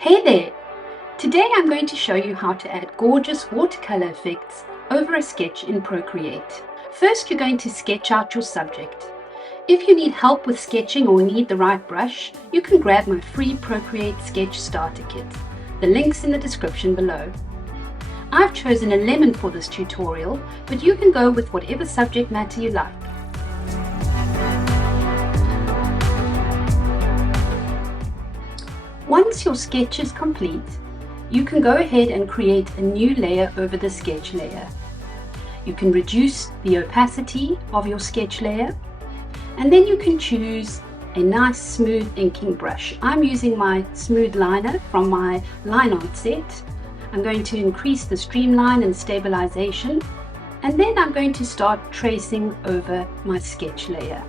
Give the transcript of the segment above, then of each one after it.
Hey there! Today I'm going to show you how to add gorgeous watercolor effects over a sketch in Procreate. First, you're going to sketch out your subject. If you need help with sketching or need the right brush, you can grab my free Procreate Sketch Starter Kit. The link's in the description below. I've chosen a lemon for this tutorial, but you can go with whatever subject matter you like. Once your sketch is complete, you can go ahead and create a new layer over the sketch layer. You can reduce the opacity of your sketch layer, and then you can choose a nice smooth inking brush. I'm using my smooth liner from my line art set. I'm going to increase the streamline and stabilization, and then I'm going to start tracing over my sketch layer.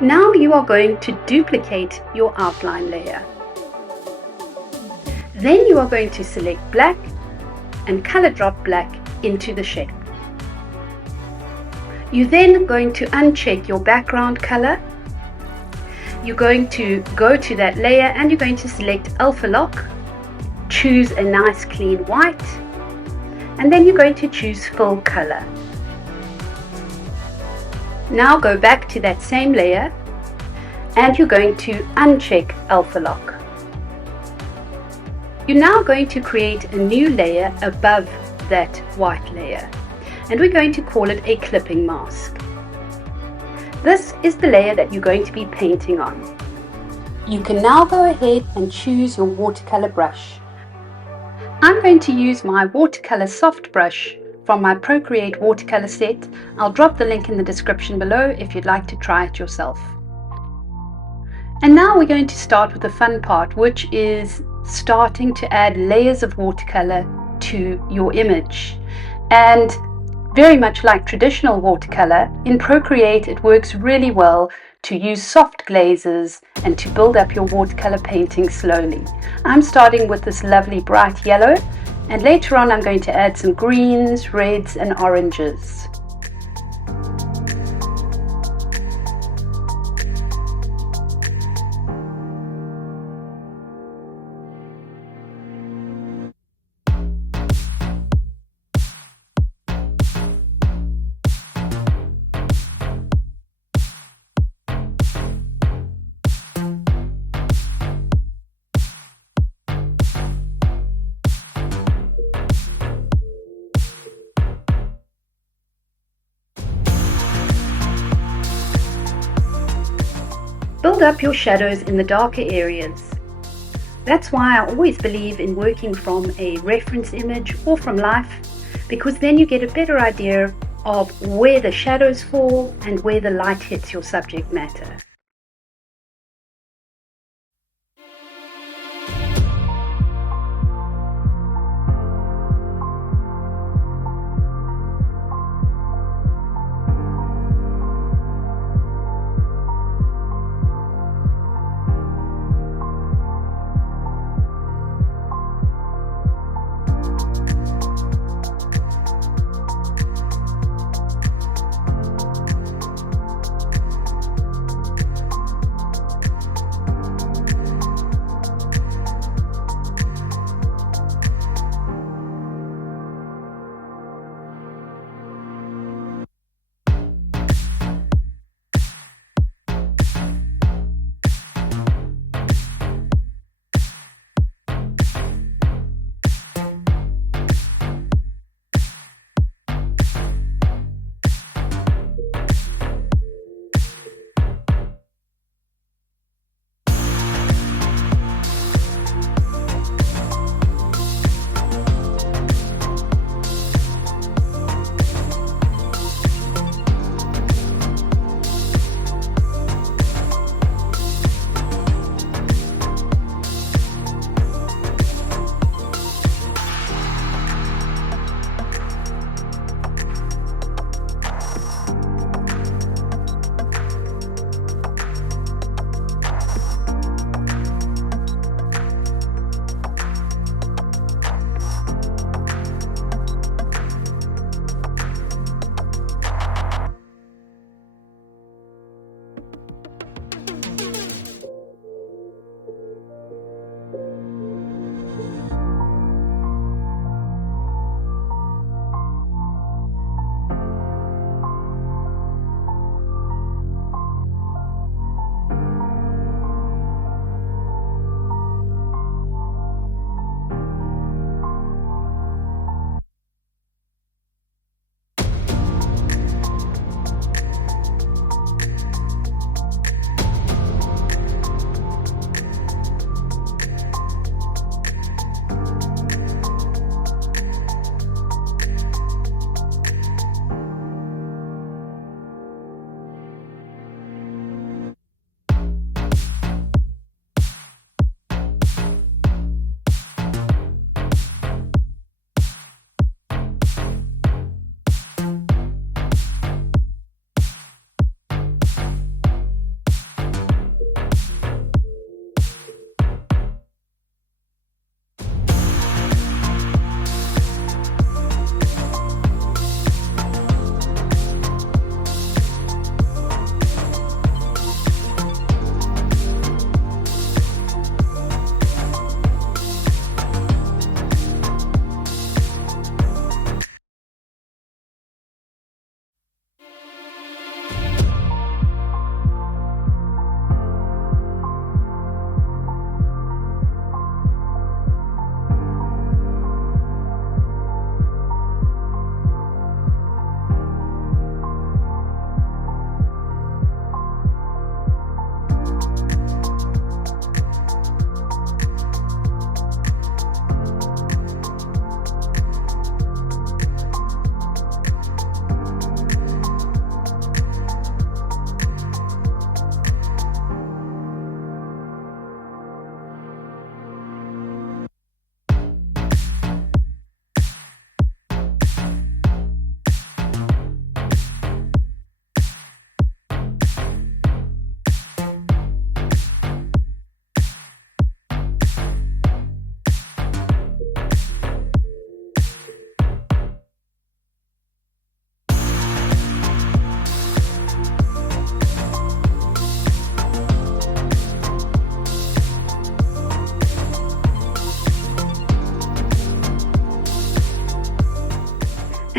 Now you are going to duplicate your outline layer. Then you are going to select black and color drop black into the shape. You're then going to uncheck your background color. You're going to go to that layer and you're going to select Alpha Lock, choose a nice clean white, and then you're going to choose full color. Now go back to that same layer and you're going to uncheck Alpha Lock. You're now going to create a new layer above that white layer, and we're going to call it a clipping mask. This is the layer that you're going to be painting on. You can now go ahead and choose your watercolor brush. I'm going to use my watercolor soft brush from my Procreate watercolor set. I'll drop the link in the description below if you'd like to try it yourself. And now we're going to start with the fun part, which is starting to add layers of watercolor to your image. And very much like traditional watercolor, in Procreate it works really well to use soft glazes and to build up your watercolor painting slowly. I'm starting with this lovely bright yellow, and later on I'm going to add some greens, reds and oranges. Build up your shadows in the darker areas. That's why I always believe in working from a reference image or from life, because then you get a better idea of where the shadows fall and where the light hits your subject matter.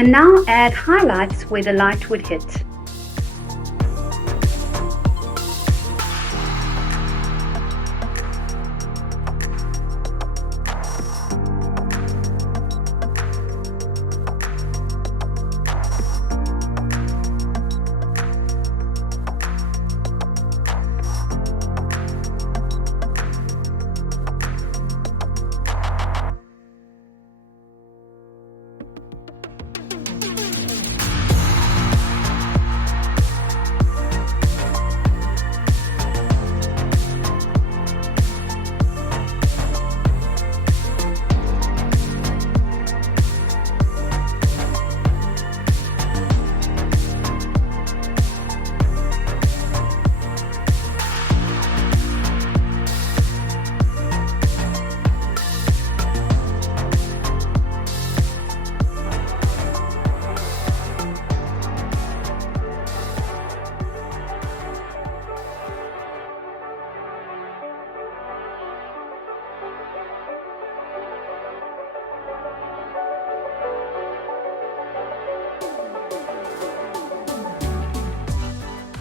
And now add highlights where the light would hit.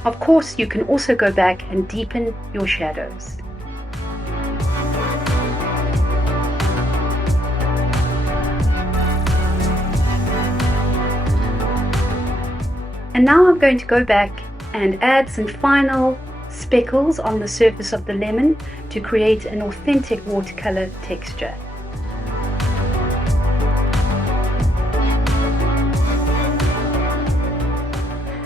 Of course, you can also go back and deepen your shadows. And now I'm going to go back and add some final speckles on the surface of the lemon to create an authentic watercolor texture.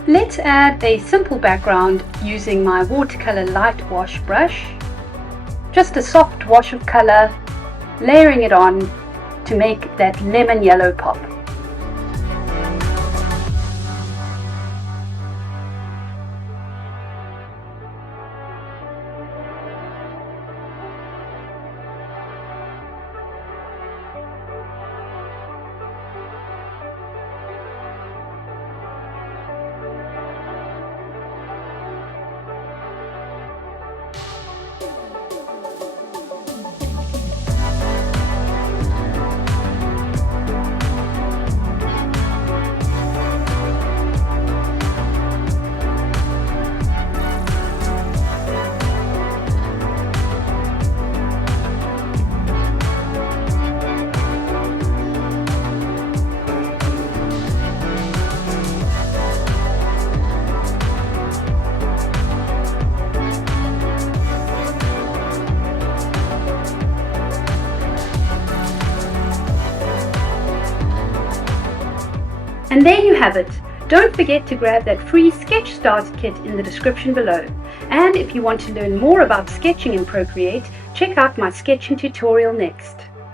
Let's add a simple background using my watercolor light wash brush. Just a soft wash of color, layering it on to make that lemon yellow pop. And there you have it. Don't forget to grab that free Sketch Starter Kit in the description below. And if you want to learn more about sketching in Procreate, check out my sketching tutorial next.